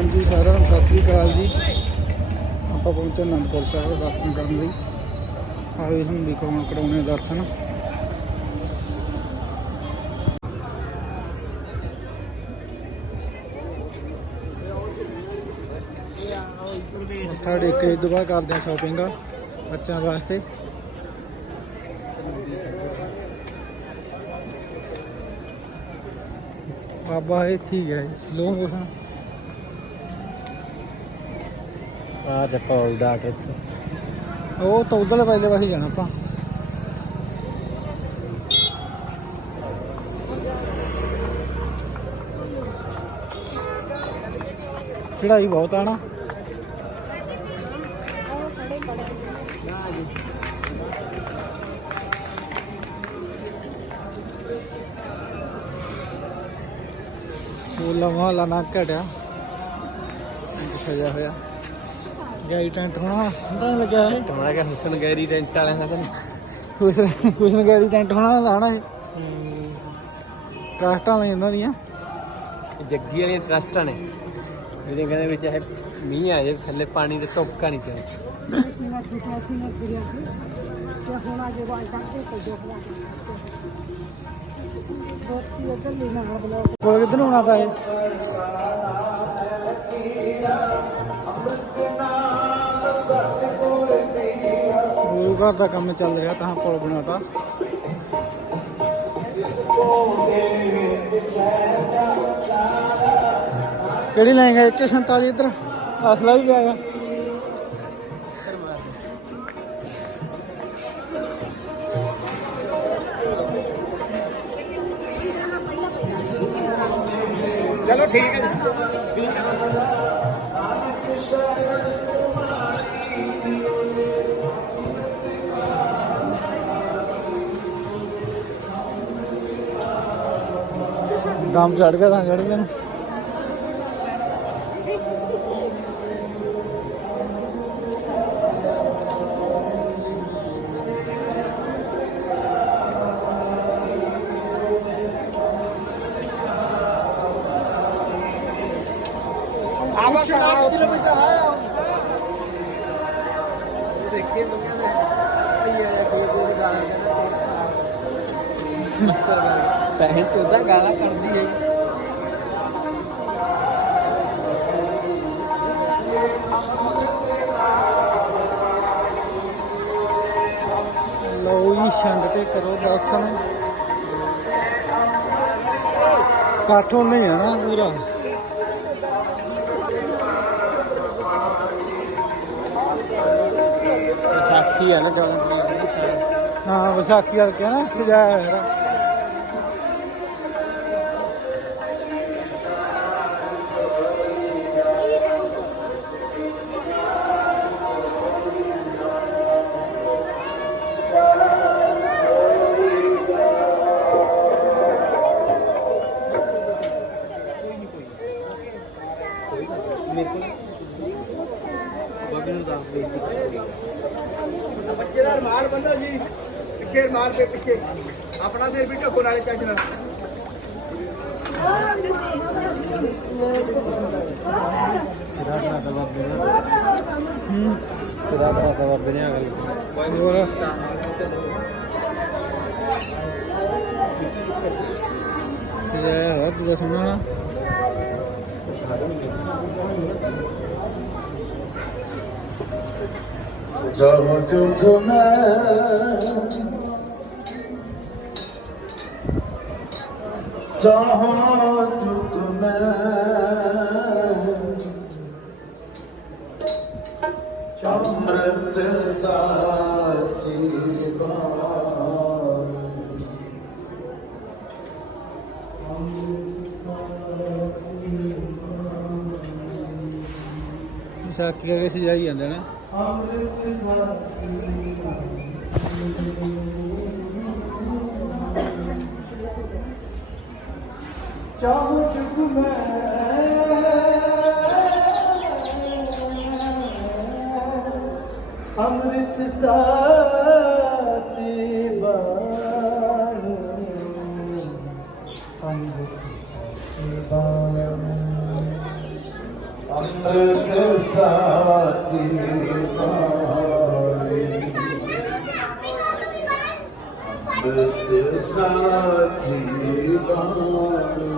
ਹਾਂਜੀ ਸਾਰਿਆਂ ਨੂੰ ਸਤਿ ਸ੍ਰੀ ਅਕਾਲ ਜੀ। ਆਪਾਂ ਪਹੁੰਚੇ ਅਨੰਦਪੁਰ ਸਾਹਿਬ ਦਰਸ਼ਨ ਕਰਨ ਲਈ। ਆਏ ਹੁਣ ਵੀ ਕੌਣ ਕਰਾਉਣੇ ਦਰਸ਼ਨ। ਮੱਥਾ ਟੇਕ ਕੇ ਦੁਬਾਰਾ ਕਰਦੇ ਆ ਸ਼ਾਪਿੰਗ ਬੱਚਿਆਂ ਵਾਸਤੇ। ਬਾਬਾ ਇਹ ਠੀਕ ਹੈ ਲੋ ਮੋਸ਼ਨ ਆ ਤੇ ਪੌਲ ਡਾਟ ਉਹ ਤਾਂ ਉਧਰਲੇ ਪਹਿਲੇ ਪਾਸੇ ਜਾਣਾ ਆਪਾਂ। ਚੜਾਈ ਬਹੁਤ ਆ ਨਾ। ਹੋਲਾ ਮਹਲਾ ਨਾ ਘਟਿਆ ਟੈਂਟ ਹੋਇਆ। ਗਾਈ ਟੈਂਟ ਹੋਣਾ। ਹੁੰਦਾ ਲੱਗਿਆ ਹੈ ਮੈਂ ਕਿਹਾ ਹੁਸਨ ਗੈਰੀ ਟੈਂਟ ਵਾਲਿਆਂ ਦਾ ਕਹਿੰਦੇ ਕੁਛ ਕੁਛ ਨਾ ਗਾਈ ਟੈਂਟ ਹੋਣਾ ਹੁੰਦਾ ਹਨਾ ਇਹ। ਕਾਸਟਾਂ ਲਈ ਇਹਨਾਂ ਦੀਆਂ। ਜੱਗੀ ਵਾਲੀਆਂ ਟਰਸਟਾਂ ਨੇ। ਜਿਹਦੇ ਕਹਿੰਦੇ ਵਿੱਚ ਹੈ ਮੀਂਹ ਆ ਜੇ ਥੱਲੇ ਪਾਣੀ ਦੇ ਟੋਕਾ ਨਹੀਂ ਚਾਹੀਦਾ ਕੋਲ ਕਿੱਧਰ ਆਉਣਾ ਤਾਂ ਇਹ? ਗੁਰੂ ਘਰ ਦਾ ਕੰਮ ਚੱਲ ਰਿਹਾ ਤਾਂ ਪੁਲ ਬਣਾਤਾ ਕਿਹੜੀ ਲਾਏਗਾ 147 ਇੱਧਰ। ਅਸਲਾ ਵੀ ਪਿਆਗਾ ਚਲੋ ਠੀਕ ਹੈ ਦਮ ਹੈ। ਦੇਖੇ ਮੰਗਿਆ ਮੈਂ ਭਈਆ ਦਾ ਕੋਈ ਕੋਈ ਗਾਣਾ ਕਹਿੰਦਾ ਮਸਰ ਗਾ ਪਹਿਨ ਚੋਦਾ ਗਾਲਾਂ ਕਰਦੀ ਹੈ ਜੀ। ਛੰਡ ਤੇ ਕਰੋ ਦਰਸ਼ਨ। ਕਾਠੋਂ ਨਹੀਂ ਆ ਨਾ ਪੂਰਾ। ਵਿਸਾਖੀ ਹੈ ਨਾ 14 ਤਰੀਕ ਨੂੰ ਹਾਂ ਵਿਸਾਖੀ ਕਰਕੇ ਨਾ ਸਜਾਇਆ ਹੋਇਆ। ਬੱਚੇ ਦਾ ਬੰਦਾ ਜੀ, ਪਿੱਛੇ ਰਮਾਲ ਤੇ ਪਿੱਛੇ। ਆਪਣਾ ਦੇ ਵੀ ਢੱਕੋ ਨਾਲੇ ਚੱਜ ਨਾਲ। ਹੂੰ ਤੇਰਾ ਭਰਾ ਦਾ ਬਾਬੇ ਨੇ। ਅਗਲੀ ਹੋਰ ਸਜਾਇਆ ਹੋਇਆ ਪੂਰਾ ਸੋਹਣਾ ਨਾ ਜਹ ਜੁਗ ਮੈਂ ਜਹਾਂ ਜੁਗ ਮੈਂ ਅੰਮ੍ਰਿਤ ਸਾਚੀ ਬਾਣੀ ਵਿਸਾਖੀ ਕਰਕੇ ਸਜਾਈ ਜਾਂਦੇ ਨੇ। ਚਾਹ ਜੁਗ ਮੈਂ। ਅੰਮ੍ਰਿਤ ਸਾਚੀ ਅੰਮ੍ਰਿਤ ਸਾਚੀ ਬਾਣੀ ਅੰਮ੍ਰਿਤ ਸਾਥੀ ਬਾਣੀ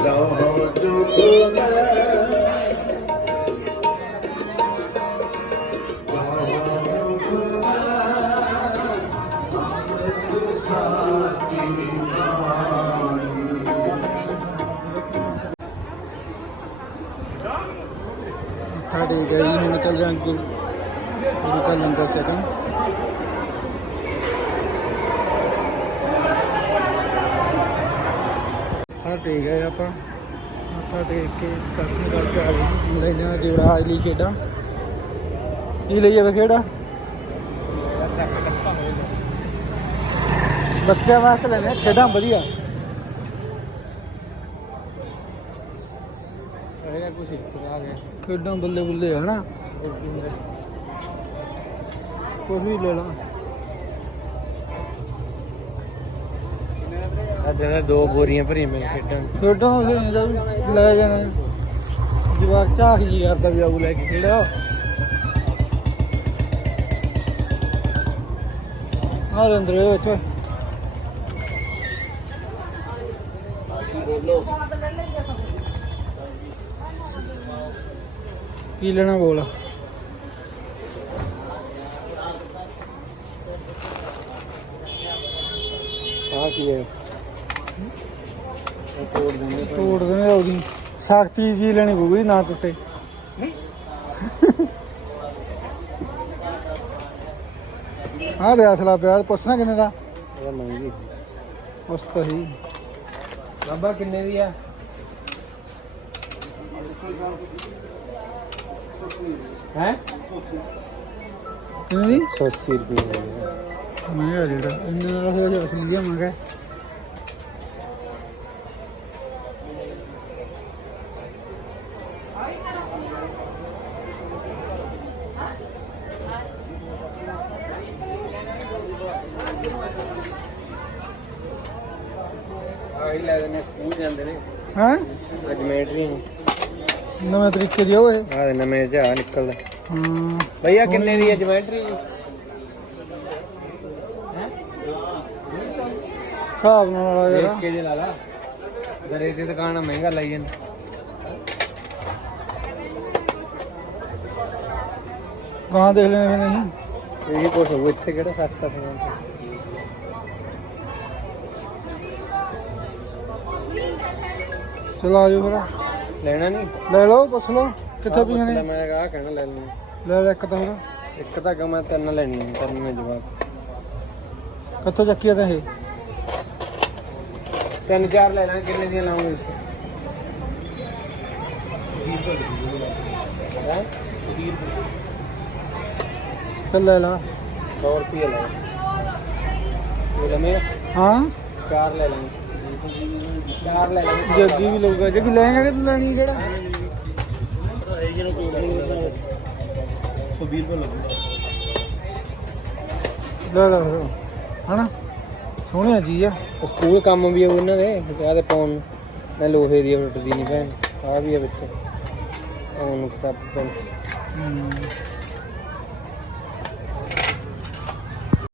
ਅੰਮ੍ਰਿਤ ਮੱਥਾ ਟੇਕ ਜੀ ਹੁਣ ਚੱਲ ਜਾਂ ਗੁਰੂ ਗੁਰੂ ਕਾ ਲੰਗਰ ਛਕਣ ਮੱਥਾ ਟੇਕ ਆਏ ਆਪਾਂ। ਮੱਥਾ ਟੇਕ ਕੇ ਦਰਸ਼ਨ ਕਰਕੇ ਆ ਗਏ। ਲੈ ਜਾਣਾ ਲਈ ਖੇਡਾਂ। ਕੀ ਲਈ ਜਾਵੇ ਖੇਡਾ? ਬੱਚਿਆਂ ਵਾਸਤੇ ਲੈਣੇ ਆ ਖੇਡਾਂ ਵਧੀਆ। ਇਹਦਾ ਕੁਝ ਇੱਥੇ ਆ ਗਿਆ। ਖੇਡਾਂ ਬੱਲੇ ਬੱਲੇ ਹਨਾ? ਕੁਛ ਵੀ ਲੈ ਲਾ। ਅੱਜ ਦੋ ਬੋਰੀਆਂ ਭਰੀਆਂ ਮੈਂ ਖੇਡਣ ਖੇਡਾਂ ਉਸੇ ਨਹੀਂ ਜਾ ਲੈ ਜਾਣਾ। ਜਵਾਕ ਝਾਕ ਜੀ ਕਰਦਾ ਵੀ ਆਉ ਲੈ ਕੇ ਖੇੜਾ ਆ ਅੰਦਰ ਵਿੱਚ। ਕੀ ਲੈਣਾ ਬੋਲ? ਆ ਕੀ ਹੈ? ਉਹ ਤੋੜ ਦਿੰਦੇ ਤੋੜ ਦੇਣੇ ਉਹਦੀ। ਸਖਤੀ ਜੀ ਲੈਣੀ ਪਊਗੀ ਨਾ ਟੁੱਟੇ। ਆ ਰਿਹਾ ਅਸਲਾ ਪਿਆ ਪੁੱਛਣਾ ਕਿੰਨੇ ਦਾ। ਇਹ ਮੰਗੀ ਉਸ ਤਾਂ ਹੀ ਬਾਬਾ ਕਿੰਨੇ ਦੀ ਆ? ਹੈ? ਕਿੰਨੇ ਦੀ 180 ਰੁਪਏ ਮੈਂ ਆ ਜਿਹੜਾ ਇੰਨਾ ਦਾ ਫਿਰ ਅਸਲੀ ਗਿਆ ਮੰਗਾ ਆ ਹੀ ਲੈ ਦਿੰਦੇ ਸਕੂਲ ਜਾਂਦੇ ਨੇ। ਹਾਂ? ਅਜਮੇਟਰੀ ਨੂੰ ਨਵੇਂ ਤਰੀਕੇ ਦੀ ਆ ਓਏ ਆ ਦੇ ਨਵੇਂ ਆ ਨਿਕਲਦਾ। ਹਾਂ ਭਈਆ ਕਿੰਨੇ ਦੀ ਹੈ ਜਮੈਟਰੀ ਹਿਸਾਬ ਨਾਲ ਦੇਖ ਯਾਰ। ਕੇ ਜੇ ਲਾ ਲਾ। ਦਰੇ ਦੀ ਦੁਕਾਨ ਆ, ਮਹਿੰਗਾ ਲਾਈ ਜਾਂਦੇ। ਗਾਂ ਦੇਖ ਲੈਣੇ ਫਿਰ ਨਹੀਂ ਇਹ ਕੁਛ ਹੋਊ ਇੱਥੇ ਕਿਹੜਾ ਸਸਤਾ ਸਮਾਨ ਚਲ ਆ ਜਾਓ ਫਿਰ। ਲੈਣਾ ਨਹੀਂ ਲੈ ਲਓ ਪੁੱਛ ਲਓ ਕਿੱਥੇ ਪਈਆਂ ਨੇ? ਮੈਂ ਆ ਕਹਿਣਾ ਲੈ ਲੈਣੀ। ਲੈ ਲੈ ਇੱਕ ਤਾਂ ਹੋਰ ਇੱਕ ਤਾਂ ਕਿ ਮੈਂ ਤਿੰਨ ਲੈਣੀ ਹੈ ਤਿੰਨ ਨੇ ਜਵਾਬ। ਕਿੱਥੋਂ ਚੱਕੀਆਂ ਤਾਂ ਇਹ? ਤਿੰਨ ਚਾਰ ਲੈ ਲਾਂਗੇ ਕਿੰਨੇ ਦੀਆਂ ਲਾਉਂਗੇ ਇਸ ਹੈ? ਚੱਲ ਲੈ ਲਾ। 100 ਰੁਪਏ ਲਾ ਇਹ ਲਮੇ ਹਾਂ? ਚਾਰ ਲੈ ਲਾਂਗੇ। ਚਾਰ ਲੈ ਲਾਂਗੇ ਜੱਗੀ ਵੀ ਲਊਗਾ। ਜੱਗੀ ਲੈਂਗਾ ਕਿ ਤੂੰ ਲੈਣੀ ਕਿਹੜਾ? ਲੈ ਲੈ ਫਿਰ। ਹਨਾ? ਸੋਹਣਿਆ ਚੀਜ਼ ਆ। ਉਹ ਸਕੂਲ ਕੰਮ ਵੀ ਆ ਉਹਨਾਂ ਦੇ ਆ ਦੇ ਪਾਉਣ ਮੈਂ ਲੋਹੇ ਦੀ ਟੁੱਟਦੀ ਨਹੀਂ ਭੈਣ ਆ ਵੀ ਆ ਵਿੱਚ। ਪਾਉਣ ਨੂੰ ਕਿਤਾਬ।